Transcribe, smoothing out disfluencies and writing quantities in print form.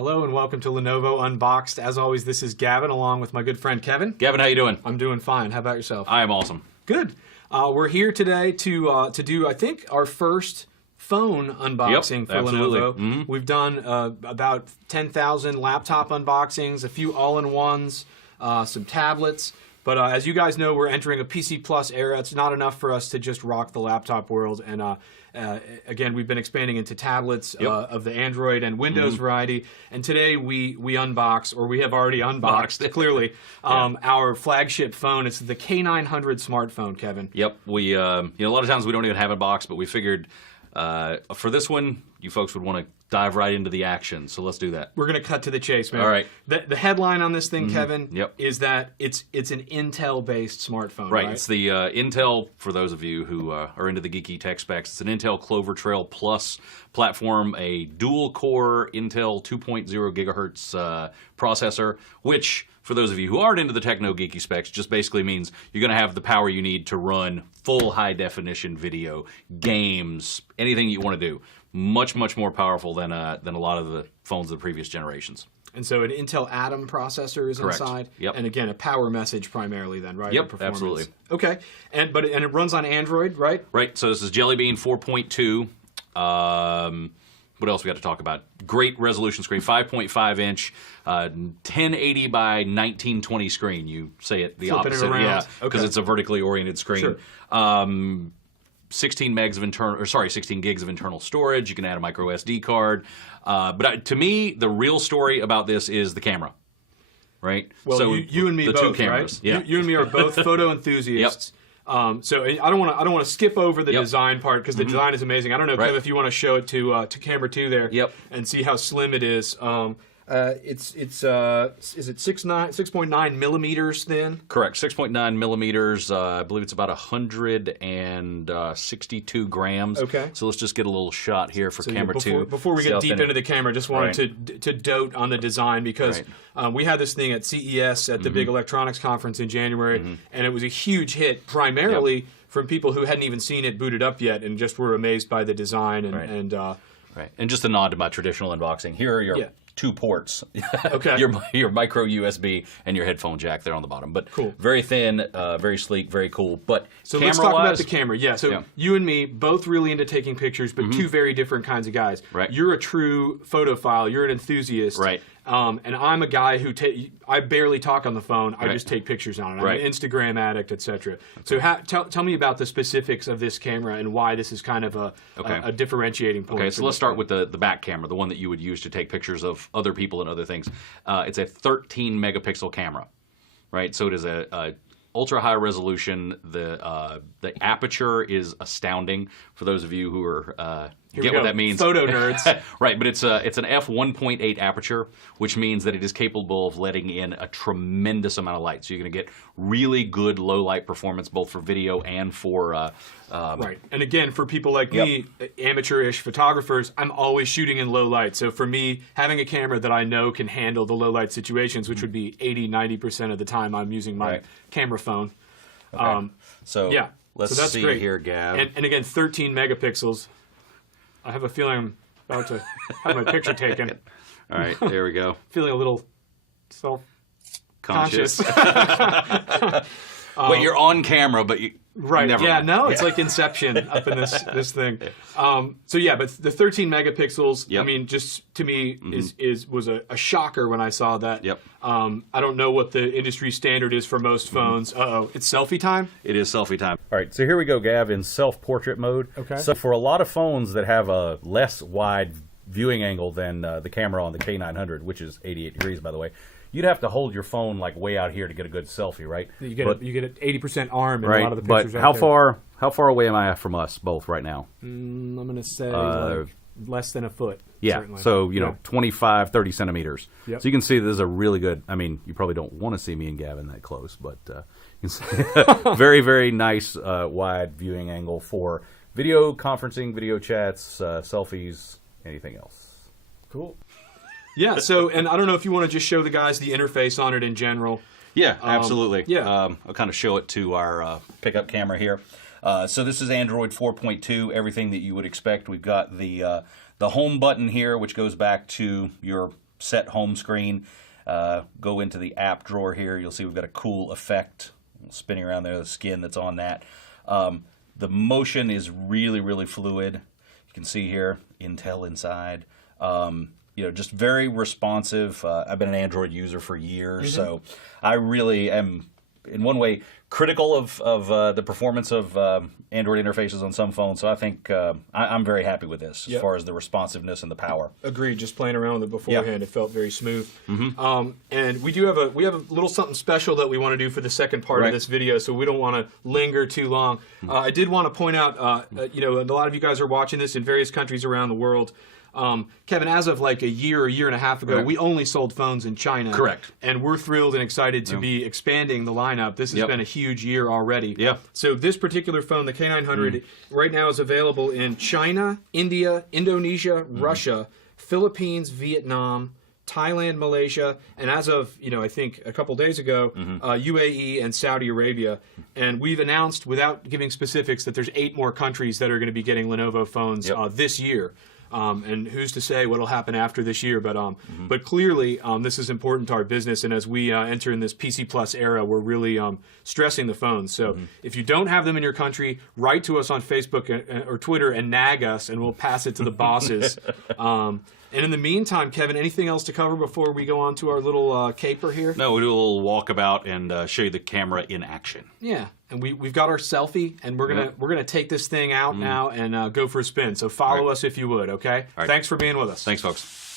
Hello and welcome to Lenovo Unboxed. As always, this is Gavin along with my good friend Kevin. Gavin, how you doing? I'm doing fine. How about yourself? I am awesome. Good. We're here today to do, I think, our first phone unboxing for absolutely. Lenovo. Mm-hmm. We've done about 10,000 laptop unboxings, a few all-in-ones, some tablets. But as you guys know, we're entering a PC Plus era. It's not enough for us to just rock the laptop world. And again, we've been expanding into tablets of the Android and Windows variety. And today we unbox, or we have already unboxed, clearly, our flagship phone. It's the k900 smartphone, Kevin. Yep. We, a lot of times we don't even have a box, but we figured for this one, you folks would want to dive right into the action. So let's do that. We're going to cut to the chase, man. All right. The headline on this thing, Kevin, is that it's an Intel-based smartphone, right? It's the Intel, for those of you who are into the geeky tech specs, it's an Intel Clover Trail Plus platform, a dual-core Intel 2.0 gigahertz processor, which, for those of you who aren't into the techno-geeky specs, just basically means you're going to have the power you need to run full high-definition video, games, anything you want to do. Much, much more powerful than a lot of the phones of the previous generations. And so an Intel Atom processor is inside. Yep. And again, a power message primarily then, right? Yep, absolutely. Okay. And it runs on Android, right? Right. So this is Jelly Bean 4.2. What else we got to talk about? Great resolution screen, 5.5 inch, 1080 by 1920 screen. You say it the opposite, because it's a vertically oriented screen. Sure. 16 gigs of internal storage. You can add a micro SD card. But to me, the real story about this is the camera, right? Well, so you and me the both, two cameras. Right? Yeah. You and me are both photo enthusiasts. So I don't want to skip over the design part because the design is amazing. I don't know, Kev, if you want to show it to camera 2 there, and see how slim it is. Is it 6.9 millimeters thin? Correct, 6.9 millimeters. I believe it's about 162 grams. Okay. So let's just get a little shot here for camera 2. Before we get deep into the camera, I just wanted to dote on the design because we had this thing at CES at the big electronics conference in January, and it was a huge hit, primarily from people who hadn't even seen it booted up yet and just were amazed by the design. And just a nod to my traditional unboxing. Here are your 2 ports. your micro USB and your headphone jack there on the bottom. But very thin, very sleek, very cool. But so let's talk about the camera. You and me, both really into taking pictures, but two very different kinds of guys. Right. You're a true photophile. You're an enthusiast. Right. And I'm a guy who I barely talk on the phone. I just take pictures on it. I'm an Instagram addict, etc. So tell me about the specifics of this camera and why this is kind of a differentiating point. Okay, so let's start with the back camera, the one that you would use to take pictures of other people and other things. It's a 13 megapixel camera, right? So it is a ultra high resolution. The aperture is astounding for those of you who are get what that means. Photo nerds. Right, but it's an f1.8 aperture, which means that it is capable of letting in a tremendous amount of light. So you're going to get really good low light performance both for video and for right. And again, for people like me, amateurish photographers, I'm always shooting in low light. So for me, having a camera that I know can handle the low light situations, which would be 80-90% of the time I'm using my camera phone. Let's see great. here, Gav. And again, 13 megapixels. I have a feeling I'm about to have my picture taken. All right, there we go. Feeling a little self-conscious. Well, you're on camera, but you never mind. No, it's like Inception up in this thing. But the 13 megapixels, I mean, just to me was a shocker when I saw that. I don't know what the industry standard is for most phones. It's selfie time? It is selfie time. All right, so here we go, Gav, in self-portrait mode. Okay. So for a lot of phones that have a less wide viewing angle than the camera on the k900, which is 88 degrees, by the way, you'd have to hold your phone like way out here to get a good selfie, right? You get an 80% arm in a lot of the pictures. But how far away am I from us both right now? I'm going to say like less than a foot. Yeah, certainly. so 25, 30 centimeters. Yep. So you can see this is a really good, I mean, you probably don't want to see me and Gavin that close, but you can see very, very nice wide viewing angle for video conferencing, video chats, selfies, anything else. Cool. Yeah, so, and I don't know if you want to just show the guys the interface on it in general. Yeah, absolutely. I'll kind of show it to our pickup camera here. So this is Android 4.2, everything that you would expect. We've got the home button here, which goes back to your set home screen. Go into the app drawer here. You'll see we've got a cool effect spinning around there, the skin that's on that. The motion is really, really fluid. You can see here, Intel inside. Just very responsive. I've been an Android user for years, so I really am, in one way, critical of the performance of Android interfaces on some phones. So I think I'm very happy with this as far as the responsiveness and the power. Agreed. Just playing around with it beforehand, it felt very smooth. And we have a little something special that we want to do for the second part of this video, so we don't want to linger too long. I did want to point out, and a lot of you guys are watching this in various countries around the world. Kevin, as of like a year and a half ago, we only sold phones in China. Correct. And we're thrilled and excited to be expanding the lineup. This has been a huge year already. Yeah. So this particular phone, the K900, right now is available in China, India, Indonesia, Russia, Philippines, Vietnam, Thailand, Malaysia, and as of, I think a couple days ago, UAE and Saudi Arabia. And we've announced, without giving specifics, that there's 8 more countries that are going to be getting Lenovo phones this year. And who's to say what'll happen after this year? But clearly, this is important to our business. And as we enter in this PC Plus era, we're really stressing the phones. So if you don't have them in your country, write to us on Facebook or Twitter and nag us, and we'll pass it to the bosses. And in the meantime, Kevin, anything else to cover before we go on to our little caper here? No, we'll do a little walkabout and show you the camera in action. Yeah, and we've got our selfie, and we're gonna take this thing out now and go for a spin. So follow us if you would, okay? Right. Thanks for being with us. Thanks, folks.